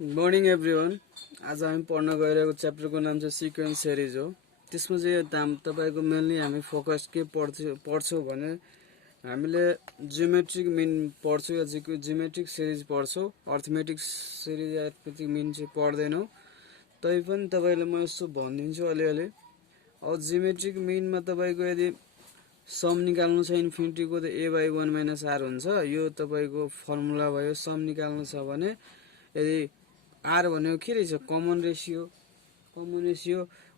Good morning everyone. आज हामी पढ्न गइरहेको च्याप्टरको नाम चाहिँ सिक्वेन्स सिरिज हो। त्यसमा चाहिँ तपाईँको मेनली हामी फोकस के पढ्छौँ भने हामीले जियोमेट्रिक मिन पढ्छौँ या जियोमेट्रिक सिरिज पढ्छौँ। अर्थमेटिक सिरिज या अर्थमेटिक मिन चाहिँ पढ्दैनौँ। तै पनि तपाईँलाई म यसो भनिदिन्छु अलिअलि। अब जियोमेट्रिक मिनमा तपाईँको यदि सम निकाल्नु छ इन्फिनिटीको त a/1 - r हुन्छ। यो तपाईँको फर्मुला भयो। सम निकाल्नु छ भने यदि आर भनेको के रहेछ, कमन रेसियो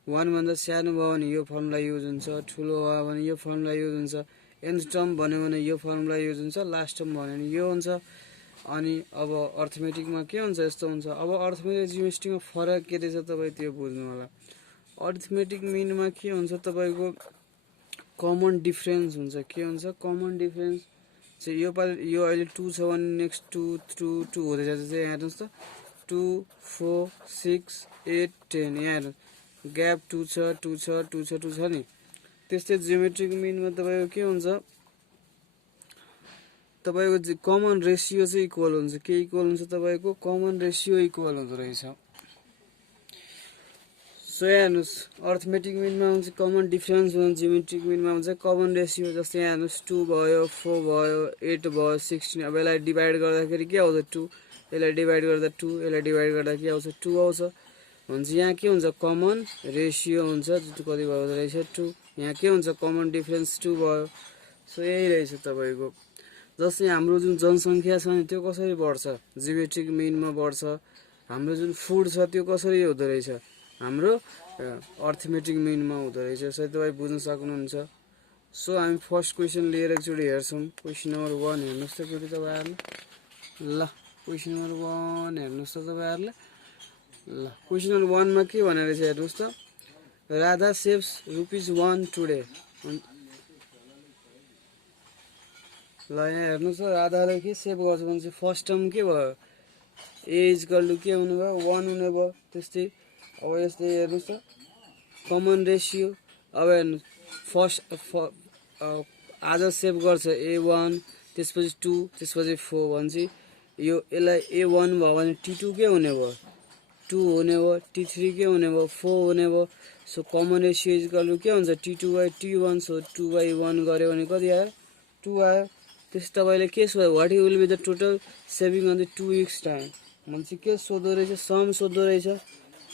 1 भन्दा सानो भयो भने यो फर्मुला युज हुन्छ, ठुलो भयो भने यो फर्मुला युज हुन्छ, एन्ड टर्म भन्यो भने यो फर्मुला युज हुन्छ, लास्ट टर्म भन्यो भने यो हुन्छ। अनि अब अर्थमेटिकमा के हुन्छ, यस्तो हुन्छ। अब अर्थमेटिक जियोमेट्रीमा फरक के रहेछ तपाईँ त्यो बुझ्नु होला। अर्थमेटिक मिनमा के हुन्छ तपाईँको कमन डिफरेन्स हुन्छ। के हुन्छ कमन डिफरेन्स चाहिँ यो अहिले 2 छ भने नेक्स्ट 2 हुँदै जान्छ चाहिँ यहाँ हेर्नुहोस् त 2 4 6 8 10 यहाँ हेर्नु ग्याप 2 छ 2 छ 2 छ 2 छ नि। त्यस्तै जियोमेट्रिक मिनमा तपाईँको के हुन्छ, तपाईँको कमन रेसियो चाहिँ इक्वल हुन्छ। के इक्वल हुन्छ तपाईँको कमन रेसियो इक्वल हुँदो रहेछ। सो हेर्नुहोस् अर्थमेटिक मिनमा हुन्छ कमन डिफरेन्स हुन्छ, जियोमेट्रिक मिनमा हुन्छ कमन रेसियो। जस्तै यहाँ हेर्नुहोस् 2 भयो 4 भयो 8 भयो 16। अब यसलाई डिभाइड गर्दाखेरि के आउँछ 2, यसलाई डिभाइड गर्दा 2, यसलाई डिभाइड गर्दा के आउँछ 2 आउँछ। हुन्छ यहाँ के हुन्छ कमन रेसियो हुन्छ, जुन कति भयो रहेछ 2। यहाँ के हुन्छ कमन डिफरेन्स 2 भयो। सो यही रहेछ तपाईँको। जस्तै हाम्रो जुन जनसङ्ख्या छ नि त्यो कसरी बढ्छ, जियोमेट्रिक मिनमा बढ्छ। हाम्रो जुन फुड छ त्यो कसरी हुँदो रहेछ, हाम्रो अर्थमेटिक मिनमा हुँदो रहेछ। सायद तपाईँ बुझ्न सक्नुहुन्छ। सो हामी फर्स्ट क्वेसन लिएर एकचोटि हेर्छौँ। क्वेसन नम्बर 1 हेर्नुहोस् त एकचोटि तपाईँहरूले। ल क्वेसन नम्बर 1 हेर्नुहोस् त तपाईँहरूले। ल क्वेसन नम्बर 1 मा के भनेर रहेछ हेर्नुहोस् त। Radha saves ₹1 today. ल यहाँ हेर्नुहोस् त राधाले के सेभ गर्छ भने चाहिँ फर्स्ट टर्म के भयो, ए इक्वल टु के हुने भयो 1 हुने भयो। त्यस्तै अब यस्तै हेर्नुहोस् त कमन रेसियो। अब हेर्नुहोस् फर्स्ट आज सेभ गर्छ a1, त्यसपछि 2, त्यसपछि 4 भन्छ। यसलाई a1 भयो भने t2 के हुने भयो 2 हुने भयो, t3 के हुने भयो 4 हुने भयो। So common ratio equal to के हुन्छ t2/t1। सो 2/1 गऱ्यो भने कति आयो 2 आयो। त्यस तपाईँले के सोध्यो what will be the total saving on the 2 weeks time भन्छ। के सोध्दो रहेछ सम सोध्दो रहेछ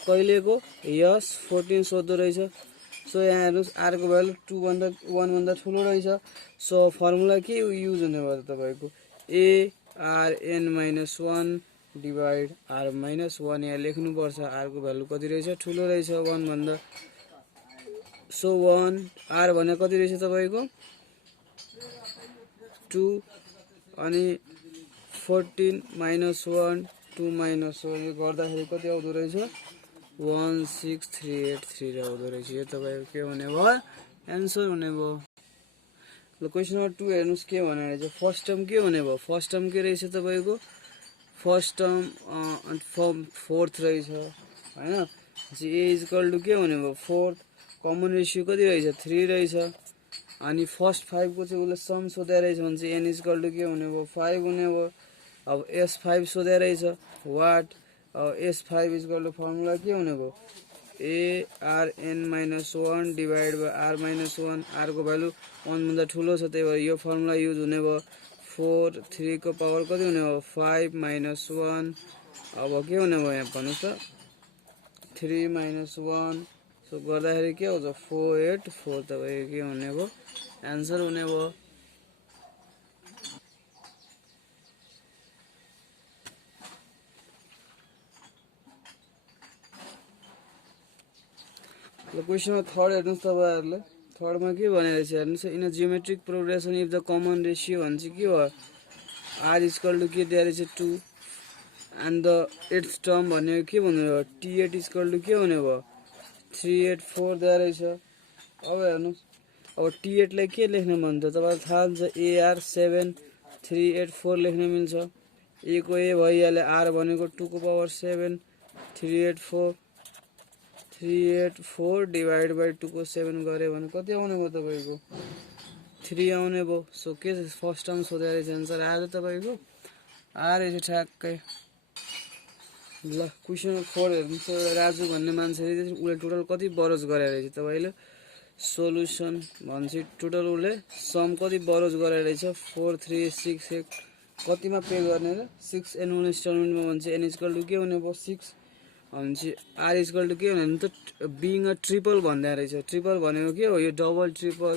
कहिलेको, यस 14 सोध्दो रहेछ। सो यहाँ हेर्नुहोस् आरको भ्यालु 1 भन्दा ठुलो रहेछ। सो फर्मुला के युज हुने भयो तपाईँको ARn-1 डिभाइड r-1 यहाँ लेख्नुपर्छ। आरको भ्यालु कति रहेछ ठुलो रहेछ 1 भन्दा। सो 1 r भने कति रहेछ तपाईँको 2 अनि 14 -1 2 - 1 यो गर्दाखेरि कति आउँदो रहेछ 16383 आउँदो रहेछ। यो तपाईँको के हुने भयो एन्सर हुने भयो। ल क्वेसन नम्बर 2 हेर्नुहोस् के भनेर रहेछ। फर्स्ट टर्म के हुने भयो, फर्स्ट टर्म के रहेछ तपाईँको फर्स्ट टर्म फोर्थ रहेछ होइन। ए इक्वल टु के हुने भयो 4, कमन रेसियो कति रहेछ 3 रहेछ। अनि फर्स्ट 5 को चाहिँ उसले सम सोधे रहेछ भने चाहिँ एन इक्वल टु के हुने भयो 5 हुने भयो। अब S5 सोधे रहेछ वाट, अब S5 इक्वल टु फर्मुला के हुने भयो ARn-1 divide by r-1। आरको value 1 भन्दा ठुलो छ त्यही भएर यो फर्मुला युज हुने भयो। 4 3 को पावर कति हुने भयो 5 - 1। अब के हुने भयो यहाँ भन्नुहोस् त 3 - 1। सो गर्दाखेरि के आउँछ 484 तपाईँको के हुने भयो एन्सर हुने भयो। ल क्वेसन नम्बर 3 हेर्नुहोस् तपाईँहरूले। थर्डमा के भनेर रहेछ हेर्नुहोस्। In a geometric progression if the common ratio भन्छ के हो आर इक्वल टु के दिएर रहेछ 2 एन्ड द 8th टर्म भन्ने के भन्नु भयो t8 इक्वल टु के हुने भयो 384 दिएर रहेछ। अब हेर्नुहोस् अब t8 लाई के लेख्न मन त तपाईँलाई थाहा हुन्छ AR7 384 लेख्न मिल्छ। ए को ए भइहाल्यो, आर भनेको 2 को पावर 7 384 डिभाइड बाई 2 को 7 गऱ्यो भने कति आउने भयो तपाईँको 3 आउने भयो। सो के फर्स्ट टर्म सोधेर रहेछ एन्सर आएर तपाईँको आर रहेछ ठ्याक्कै। ल क्वेसन 4 हेर्नुहोस् त एउटा राजु भन्ने मान्छेले उसले टोटल कति बरोज गरे रहेछ तपाईले सोलुसन भन्छ टोटल उसले सम कति बरोज गरे रहेछ 4 3 6 8 कतिमा पे गर्ने र 6 एनुअल इन्स्टलमेन्टमा भन्छ n इक्वल टु के हुने भयो 6 भन्छ r इक्वल टु के हुने त बिङ अ ट्रिपल भन्दै रहेछ ट्रिपल भनेको के हो यो डबल ट्रिपल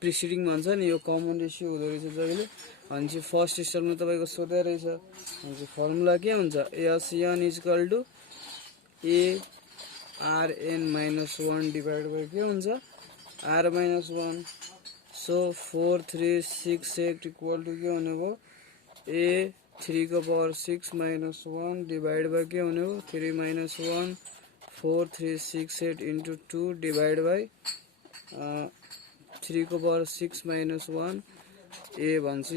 प्रिसिडिङ भन्छ नि यो कमन रेसियो हुँदो रहेछ जहिले भन्छ फर्स्ट इन्स्टलमेन्ट तपाईको सोधे रहेछ भन्छ फर्मुला के हुन्छ SN equal to a rn minus 1 divide by के हुन्छ r minus 1 so 4 3 6 8 equal to के हुने भयो a 3 को पावर 6 minus 1 डिवाइड बाइ के हुने हो 3 minus 1 4 3 6 8 into 2 डिवाइड बाइ 3 को पावर 6 minus 1 a भन्छ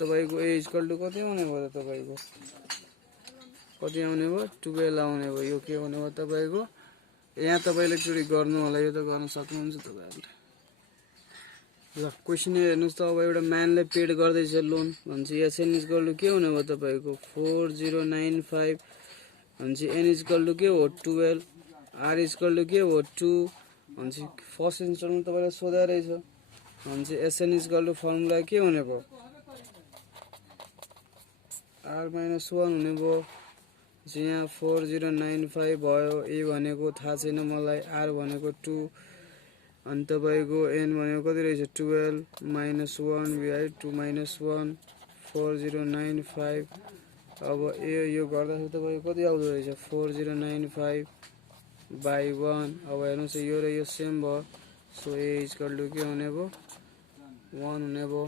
तपाईको a इक्वल टु कति आउने भयो तपाईको कति आउने भयो 12 आउने भयो यो के हुने भयो तपाईको यहाँ तपाईले एकचोटी गर्नु होला यो त गर्न सक्नुहुन्छ तपाईहरुले ल क्वेशन हेर्नुस् त अब एउटा म्यानले पेड गर्दैछ लोन भन्छ SN इक्वल टु के हुने भयो तपाईको 4095 भन्छ n इक्वल टु के हो 12 r इक्वल टु के हो 2 भन्छ फर्स्ट इन्स्टलमेन्ट तपाईलाई सोधा रहेछ भन्छ SN इक्वल टु फर्मुला के हुने भयो r minus 1 हुने भयो यहाँ 4095 भयो a भनेको थाहा छैन मलाई r भनेको 2 अनि तपाईको n भनेको कति रहेछ 12 minus 1 by 2 minus 1 4095 अब यो गर्दाखेरि तपाईको कति आउँदो रहेछ 4095 by 1 अब हेर्नुस् यो र यो सेम भयो सो a इक्वल टु के हुने भयो 1 हुने भयो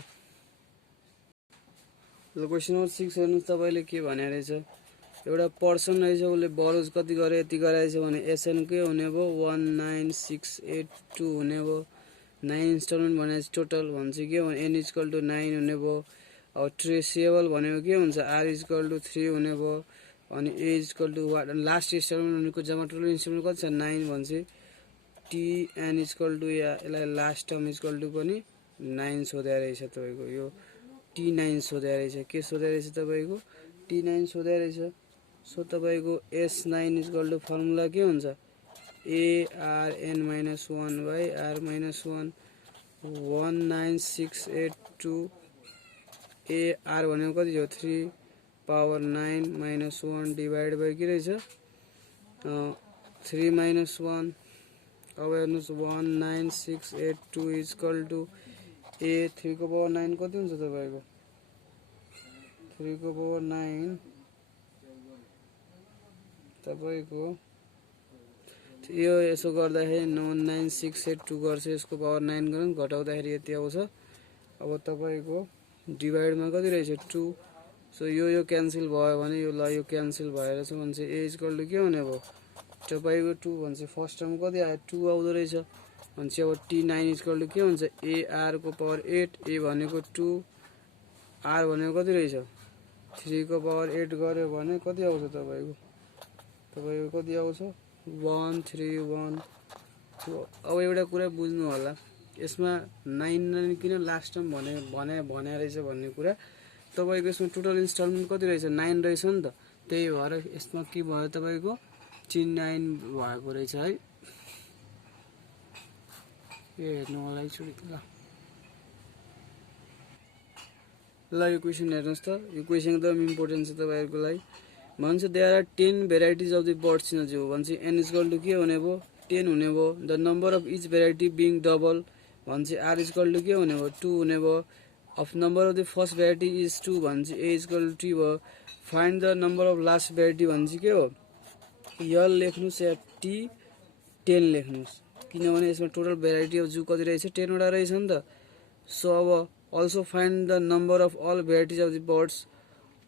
ल क्वेशन नम्बर 6 हेर्नुस् तपाईले के भने रहेछ एउटा पर्सन रहेछ उसले बरोज कति गरे यति गराएछ भने SN के हुने भयो 19682 हुने भयो 9 इन्स्टलमेन्ट भने टोटल भन्छ के हो n इक्वल टु 9 हुने भयो अब ट्रेसेबल भनेको के हुन्छ r इक्वल टु 3 हुने भयो अनि a equal to last installment भनेको जम्मा टोटल इन्स्टलमेन्ट कति छ 9 भन्छ tn इक्वल टु यसलाई लास्ट टर्म इक्वल टु पनि 9 सोधे रहेछ तपाईको यो t9 सोधे रहेछ के सोधे रहेछ तपाईको t9 सोधे रहेछ सो तपाईको S9 इक्वल टु फर्मुला के हुन्छ ARN minus 1 by R minus 1 19682 AR भनेको कति हो 3 पावर 9 minus 1 डिवाइड बाइ के रहेछ 3 minus 1 अब हेर्नुस् 19682 इक्वल टु A 3 को पावर 9 कति हुन्छ तपाईको 3 को पावर 9 तपाईको यो यसो गर्दाखेरि 19682 गर्छ यसको पावर 9 गरौँ घटाउँदाखेरि यति आउँछ अब तपाईको डिवाइडमा कति रहेछ 2 सो यो क्यान्सल भयो भने यो ल यो क्यान्सल भएर चाहिँ भन्छ a इक्वल टु के हुने भयो तपाईको 2 भन्छ फर्स्ट टर्म कति आयो 2 आउँदो रहेछ भन्छ अब t9 इक्वल टु के हुन्छ ar को पावर 8 a भनेको 2 r भनेको कति रहेछ 3 को पावर 8 गर्यो भने कति आउँछ तपाईको कति आउँछ 131 अब एउटा कुरा बुझ्नु होला यसमा 9 किन लास्ट टर्म भने रहेछ भन्ने कुरा तपाईको यसमा टोटल इन्स्टलमेन्ट कति रहेछ 9 रहेछ नि त त्यही भएर यसमा के भयो तपाईको 39 भएको रहेछ है यो हेर्नु होला एकचोटी ल यो क्वेशन हेर्नुस् त यो क्वेशन एकदम इम्पोर्टेन्ट छ तपाईहरुको लागि भन्छ there are 10 varieties of the birds in zoo भन्छ n इक्वल टु के हुने भयो 10 हुने भयो the number of each variety being double भन्छ r इक्वल टु के हुने भयो 2 हुने भयो of number of the first variety is 2 भन्छ a इक्वल टु 3 भयो find the number of last variety भन्छ के हो l लेख्नुस् या t 10 लेख्नुस् किनभने यसमा टोटल भेराइटी अफ जू कति रहेछ 10 वटा रहेछ नि त सो अब also find the number of all varieties of the birds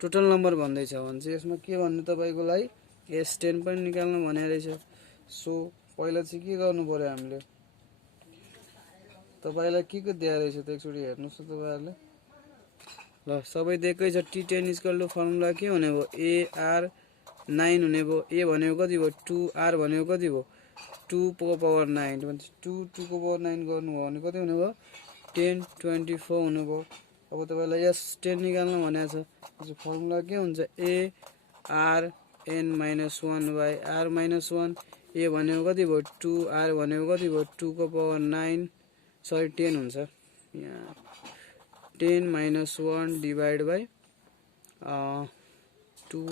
total number भन्दैछ भन्छ यसमा के भन्नु तपाईको लागि S10 पनि निकाल्नु भने रहेछ सो पहिला चाहिँ के गर्नु पर्यो हामीले तपाईलाई के दिया रहेछ त एकचोटी हेर्नुस् त तपाईहरुले ल सबै दिएकै छ t10 इक्वल टु फर्मुला के हुने भयो AR9 हुने भयो a भनेको कति भयो 2 r भनेको कति भयो 2 को पावर 9 भन्छ 2 को पावर 9 गर्नु हो भने कति हुने भयो 10 24 हुने भयो अब तपाईलाई S10 निकाल्नु भनेको छ फर्मुला के हुन्छ ARN n minus 1 by r minus 1 a भनेको कति भयो 2r भनेको कति भयो 2 को पावर 9 सरी 10 हुन्छ यहाँ 10 minus 1 divided by 2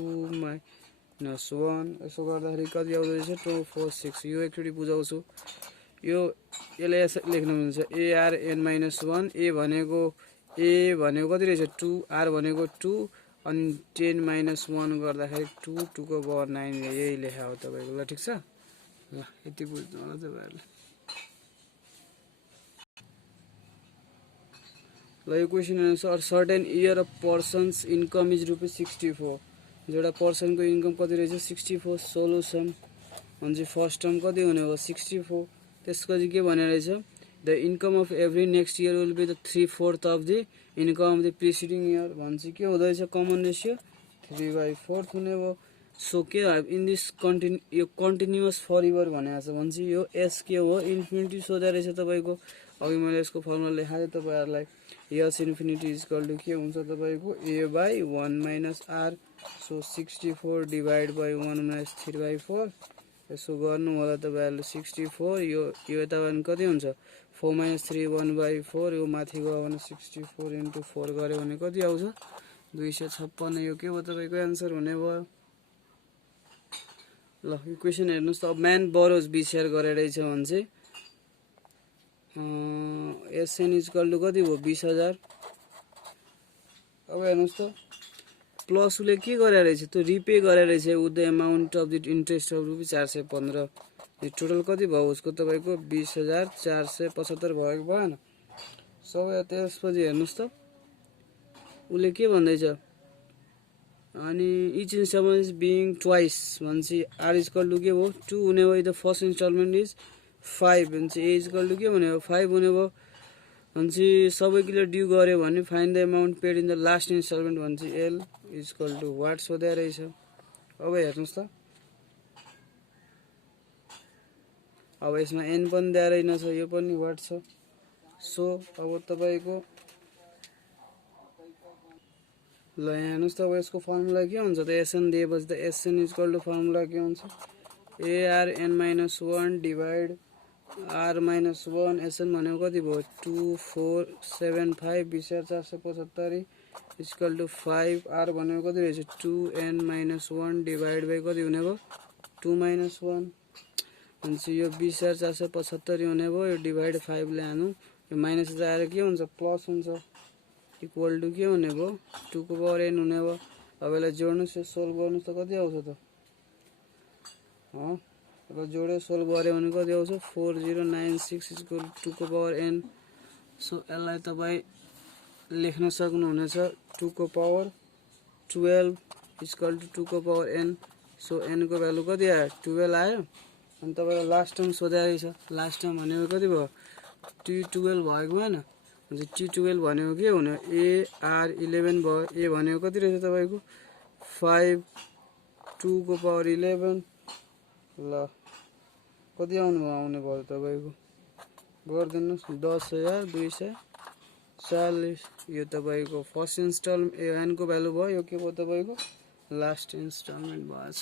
minus 1 यसो गर्दाखेरि कति आउँदो रहेछ 2 4 6 यो एकचोटी बुझाउँछु यो यसले लेख्नु हुन्छ ar n minus 1 a भनेको कति रहेछ 2 r भनेको 2 अनि 10 minus 1 गर्दाखेरि 2 2 को पावर 9 यही लेखा हो तपाईको ल ठीक छ ल यति बुझ्नु होला तपाईहरुले ल यो क्वेशन अनुसार certain year of persons income is rupees 64 जोडा पर्सन को इन्कम कति रहेछ 64 सोलुसन हुन्छ फर्स्ट टर्म कति हुने हो 64 त्यसपछि के भने रहेछ the income of every next year will be the 3/4 of the income of the preceding year भन्छ के हुँदै रहेछ कमन रेशियो 3/4 हुने हो सो के इन दिस यो कन्टिन्युअस फरएभर भनेको छ भन्छ यो एस के हो इन्फिनिटी सोधा रहेछ तपाईको अघि मैले यसको फर्मुला लेखाए तपाईहरुलाई S infinity is equal to के हुन्छ तपाईको a by 1 minus r so 64 divide by 1 minus 3/4 यसो गर्नु होला तपाईहरुले 64 यो यताबाट कति हुन्छ 4 minus 3 1/4 यो माथि गयो भने 64 into 4 गरे भने कति आउँछ 256 यो के हो तपाईको आन्सर हुने भयो ल यो क्वेशन हेर्नुस् त म्यान बोरोज बी शेयर गरे रहेछ भन्छ एसएन इज इक्वल टु कति भयो 20000 अब हेर्नुस् त प्लस उले के गरे रहेछ त्यो रिपे गरे रहेछ with the amount of the interest of rupee 415 यो टोटल कति भयो उसको तपाईको 20475 भएको भएन सबै त्यसपछि हेर्नुस् त उले के भन्दै छ अनि each instalment is being twice भन्छ आर इज इक्वल टु के भयो 2 हुने भयो द फर्स्ट इन्स्टलमेन्ट इज 5 भन्छ ए इज इक्वल टु के हुने भयो 5 हुने भयो भन्छ सबै क्लियर ड्यू गर्यो भने find the amount paid in the last instalment भन्छ L is equal to what सोध्या रहेछ अब हेर्नुस् त अब यसमा एन पनि दिएर रहेछ यो पनि वाट छ सो अब तपाईको ल यहाँ हेर्नुस् त अब यसको फर्मुला के हुन्छ त एसएन दिएपछि त SN is equal to formula के हुन्छ AR N minus 1 divide R minus 1 SN भनेको कति भयो 2475 20475 इक्वल टु 5 आर भनेको कति रहेछ 2n माइनस 1 डिवाइड बाइ कति हुने भयो 2 माइनस 1 भन्छ यो 20475 हुने भयो यो डिवाइड 5 ले हानु यो माइनस आएर के हुन्छ प्लस हुन्छ इक्वल टु के हुने भयो 2 को पावर n हुने भयो अब यसलाई जोड्नुस् यो सोल्भ गर्नुस् त कति आउँछ त अब जोडे सोल्भ गरे भने कति आउँछ 4096 इक्वल 2 को पावर n सो यसलाई तपाई लेख्न सक्नुहुनेछ 2 को पावर 12 इक्वल टु 2 को पावर n सो n को भ्यालु कति आयो 12 आयो अनि तपाईलाई लास्ट टर्म सोध्या रहेछ लास्ट टर्म भनेको कति भयो t12 भएको भएन हुन्छ t12 भनेको के हुने ar11 भयो a भनेको कति रहेछ तपाईको 5 2 को पावर 11 ल कति आउने भयो तपाईको गर्दिनुस् 10240 यो तपाईको फर्स्ट इन्स्टलमेन्ट एन को भ्यालु भयो यो के भयो तपाईको लास्ट इन्स्टलमेन्ट भएछ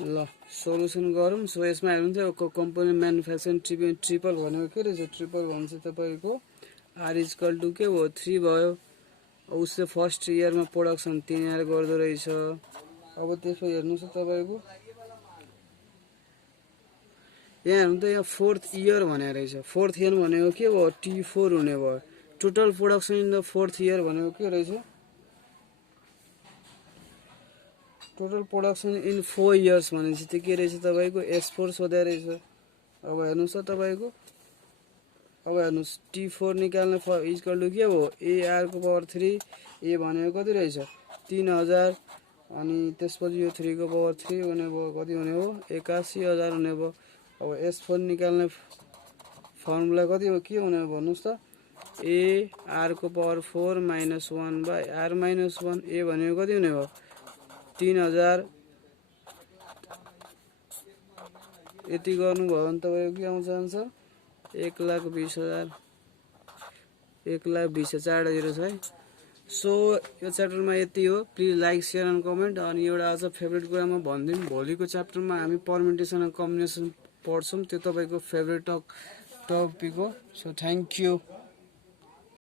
ल सोलुसन गरौँ सो यसमा हेर्नुहुन्छ कम्पोनेन्ट म्यानुफ्याक्चरिङ ट्रिपल भनेको के रहेछ ट्रिपल भन्छ तपाईको आर इज इक्वल टु के भयो 3 भयो उसले फर्स्ट इयरमा प्रोडक्सन 3 इयर गर्दो रहेछ अब त्यसो हेर्नुस् तपाईको यहाँ हेर्नु त यहाँ फोर्थ इयर भने रहेछ फोर्थ इयर भनेको के भयो t4 हुने भयो total production in the fourth year भनेको के रहेछ टोटल प्रोडक्सन इन 4 इयर्स भनेपछि त्यो के रहेछ तपाईको s4 सोध्या रहेछ अब हेर्नुस् त तपाईको अब हेर्नुस् t4 निकाल्ने इक्वल टु के हो ar को पावर 3 a भनेको कति रहेछ 3000 अनि त्यसपछि यो 3 को पावर 3 हुने भयो कति हुने हो 81000 हुने भयो अब s4 निकाल्ने फर्मुला कति हो के हुने भन्नुस् त a r को power 4 minus 1 by r minus 1 a भनेको कति हुने भयो 3000 यति गर्नु भयो भने तपाईको के आउँछ आन्सर 1,20,000 1 लाख 20 छ 4 0 छ है सो यो च्याप्टरमा यति हो please like share and comment अनि एउटा अझ फेभरेट कुरा म भन्दिम भोलिको च्याप्टरमा हामी परमुटेसन एन्ड कम्बिनेसन पढ्छौं त्यो तपाईको फेभरेट टपिक हो सो थ्यांक यू